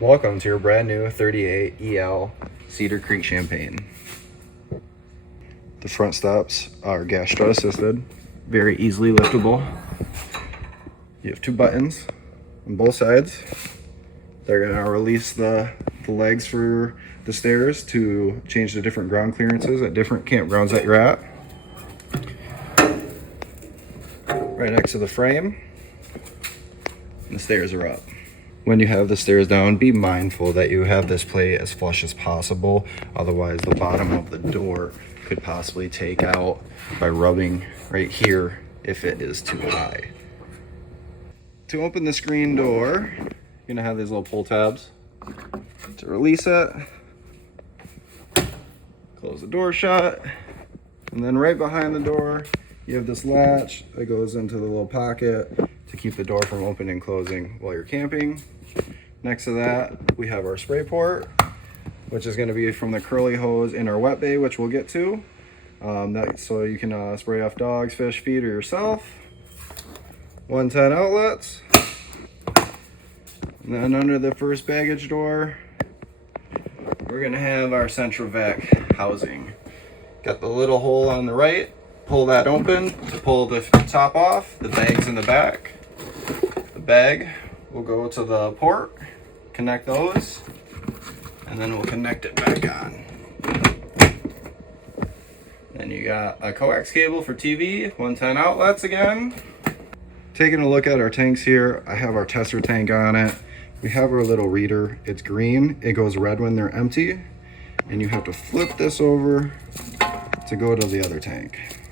Welcome to your brand new 38 EL Cedar Creek Champagne. The front steps are gas strut assisted, very easily liftable. You have two buttons on both sides. They're going to release the legs for the stairs to change the different ground clearances at different campgrounds that you're at. Right next to the frame, and the stairs are up. When you have the stairs down, be mindful that you have this plate as flush as possible. Otherwise, the bottom of the door could possibly take out by rubbing right here if it is too high. To open the screen door, you're gonna have these little pull tabs. To release it, close the door shut, and then right behind the door, you have this latch that goes into the little pocket to keep the door from opening and closing while you're camping. Next to that, we have our spray port, which is going to be from the curly hose in our wet bay, which we'll get to. So you can spray off dogs, fish, feed, or yourself. 110 outlets. And then under the first baggage door, we're going to have our central vac housing. Got the little hole on the right. Pull that open to pull the top off. The bag's in the back. The bag will go to the port, connect those, and then we'll connect it back on. Then you got a coax cable for TV, 110 outlets again. Taking a look at our tanks here, I have our tester tank on it. We have our little reader. It's green. It goes red when they're empty. And you have to flip this over to go to the other tank.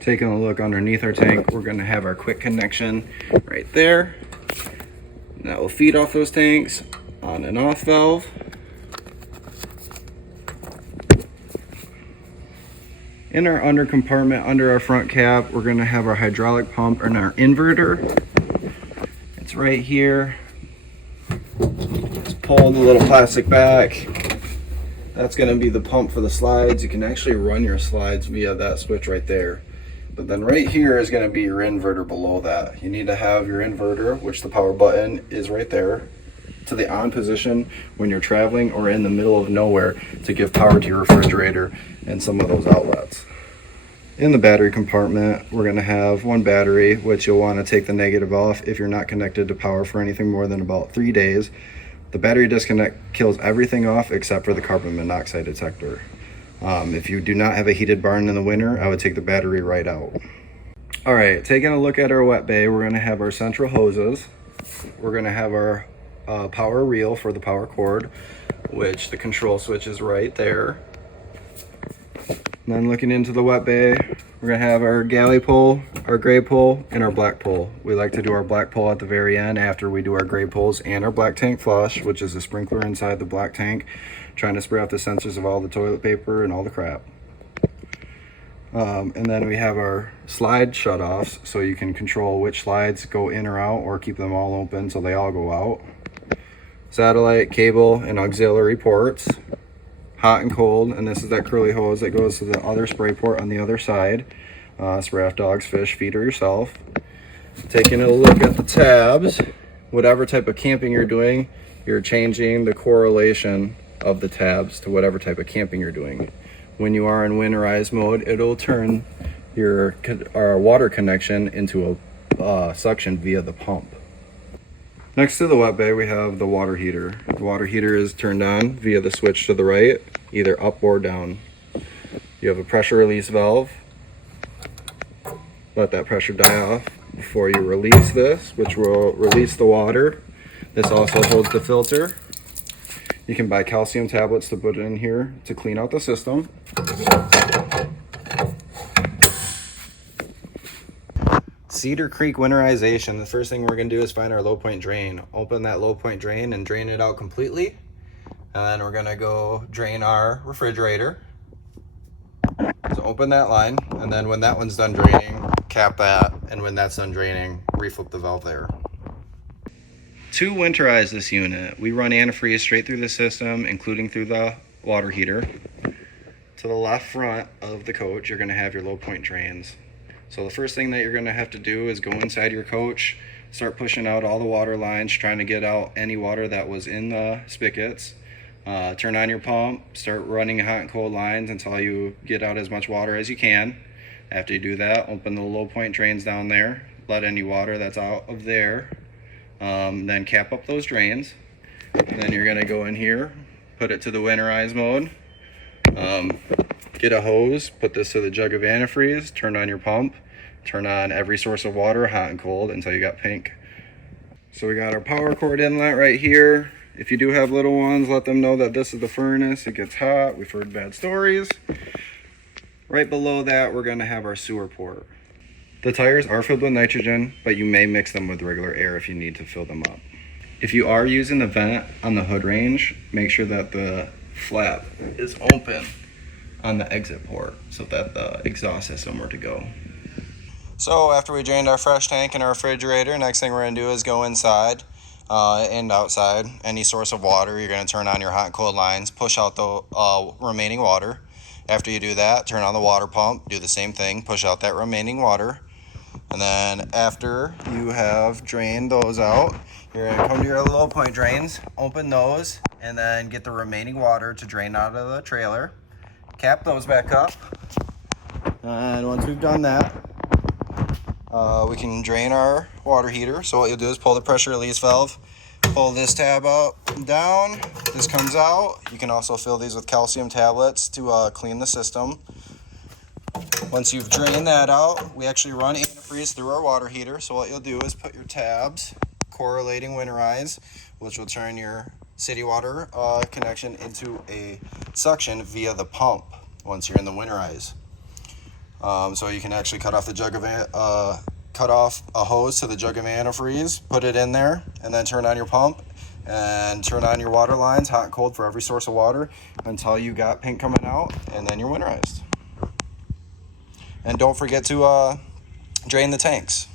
Taking a look underneath our tank, we're going to have our quick connection right there. And that will feed off those tanks, on and off valve. In our under compartment, under our front cap, we're going to have our hydraulic pump and our inverter. It's right here. Just pull the little plastic back. That's going to be the pump for the slides. You can actually run your slides via that switch right there. But then right here is going to be your inverter below that. You need to have your inverter, which the power button is right there, to the on position when you're traveling or in the middle of nowhere to give power to your refrigerator and some of those outlets. In the battery compartment, we're going to have one battery, which you'll want to take the negative off if you're not connected to power for anything more than about 3 days. The battery disconnect kills everything off except for the carbon monoxide detector. If you do not have a heated barn in the winter, I would take the battery right out. All right, taking a look at our wet bay, we're going to have our central hoses. We're going to have our power reel for the power cord, which the control switch is right there. And then looking into the wet bay, we're going to have our galley pole, our gray pole, and our black pole. We like to do our black pole at the very end after we do our gray poles and our black tank flush, which is a sprinkler inside the black tank, trying to spray off the sensors of all the toilet paper and all the crap. And then we have our slide shut-offs, so you can control which slides go in or out or keep them all open so they all go out. Satellite, cable, and auxiliary ports. Hot and cold, and this is that curly hose that goes to the other spray port on the other side. Spray off dogs, fish, feed, or yourself. Taking a look at the tabs, whatever type of camping you're doing, you're changing the correlation of the tabs to whatever type of camping you're doing. When you are in winterized mode, it'll turn your water connection into a suction via the pump. Next to the wet bay, we have the water heater. The water heater is turned on via the switch to the right, either up or down. You have a pressure release valve. Let that pressure die off before you release this, which will release the water. This also holds the filter. You can buy calcium tablets to put in here to clean out the system. Cedar Creek winterization. The first thing we're going to do is find our low point drain. Open that low point drain and drain it out completely. And then we're going to go drain our refrigerator. So open that line, and then when that one's done draining, cap that, and when that's done draining, reflip the valve there. To winterize this unit, we run antifreeze straight through the system, including through the water heater. To the left front of the coach, you're going to have your low point drains. So the first thing that you're going to have to do is go inside your coach, Start pushing out all the water lines, trying to get out any water that was in the spigots. Turn on your pump, start running hot and cold lines until you get out as much water as you can. After you do that, open the low point drains down there, let any water that's out of there, then cap up those drains. And then you're going to go in here, put it to the winterize mode, get a hose, put this to the jug of antifreeze, turn on your pump, turn on every source of water, hot and cold, until you got pink. So we got our power cord inlet right here. If you do have little ones, let them know that this is the furnace. It gets hot. We've heard bad stories. Right below that, we're going to have our sewer port. The tires are filled with nitrogen, but you may mix them with regular air if you need to fill them up. If you are using the vent on the hood range, make sure that the flap is open on the exit port so that the exhaust has somewhere to go. So after we drained our fresh tank and our refrigerator, next thing we're going to do is go inside and outside. Any source of water, you're going to turn on your hot and cold lines, push out the remaining water. After you do that, turn on the water pump, do the same thing, push out that remaining water. And then after you have drained those out, you're going to come to your low point drains, open those, and then get the remaining water to drain out of the trailer. Cap those back up. And once we've done that, we can drain our water heater. So what you'll do is pull the pressure release valve, pull this tab up and down. This comes out. You can also fill these with calcium tablets to clean the system. Once you've drained that out, we actually run antifreeze through our water heater. So what you'll do is put your tabs, correlating winterize, which will turn your city water connection into a suction via the pump once you're in the winterize. So you can actually cut off the jug of cut off a hose to the jug of antifreeze, put it in there, and then turn on your pump and turn on your water lines, hot and cold for every source of water until you got pink coming out, and then you're winterized. And don't forget to drain the tanks.